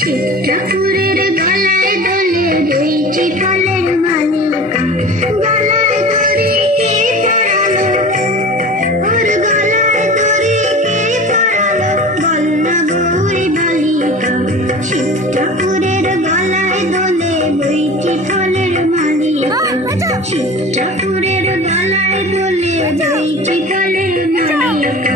শিব ঠাকুরের গলায় দোলে দুইটি ফলের মালিকা গলায় দড়ি কে পরালো ওর গলায় দড়ি কে পরালো বল না গৌরী বালিকা শিব ঠাকুরের গলায় দোলে দুইটি ফলের মালিকা শিব ঠাকুরের গলায় দোলে দুইটি ফলের মালিকা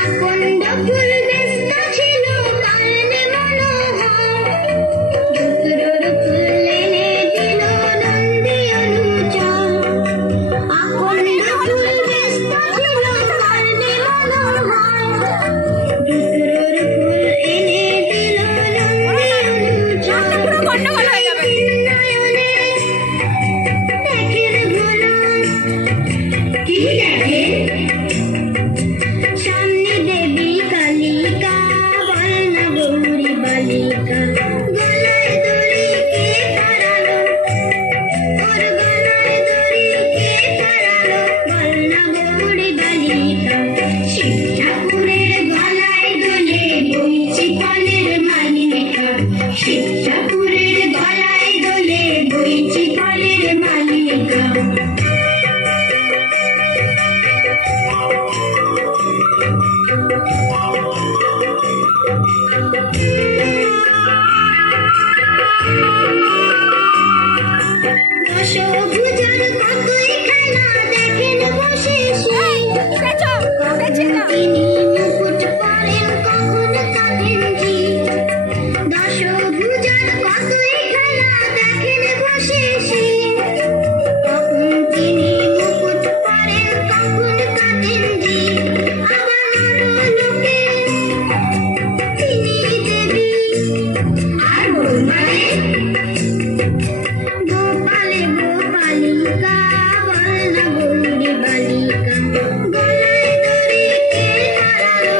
আকন্দ ফুল ব্যস্ত ছিল কারণে মনোহর ধুতরোর ফুল এনে দিল নন্দী অনুচর আকন্দ ফুল ব্যস্ত ছিল কারণে মনোহর ধুতরোর ফুল এনে দিল নন্দী অনুচর গন্ডগোল হয়ে যাবে নয়নে দেখের ঘন কি দেখে সামনে দেবী কালিকা বল না গৌরী বালিকা গলায় দড়ি কে পরালো ওর গলায় দড়ি কে পরালো বল না গৌরী বালিকা শিব ঠাকুরের গলায় দোলে বইছি ফলের মালিকা শিব ঠাকুরের গলায় দোলে বইছি ফলের মালিকা দশভুজার কতই খেলা দেখেন বসে তিনি মুকুট পরেন কখন কাঁদেন জি দশভুজার কতই খেলা দেখেন বসে কখন তিনি মুকুট পরেন কখন কাঁদেন জি আবার লোকে তিনি দেবী আর মানে গোপালে গোপালিকা বল না গৌরী বালিকা গলায় দড়ি কে পরালো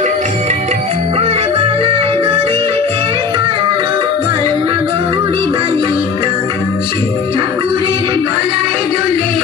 ওর গলায় দড়ি কে পরালো বল না গৌরী বালিকা শিব ঠাকুরের গলায় দোলে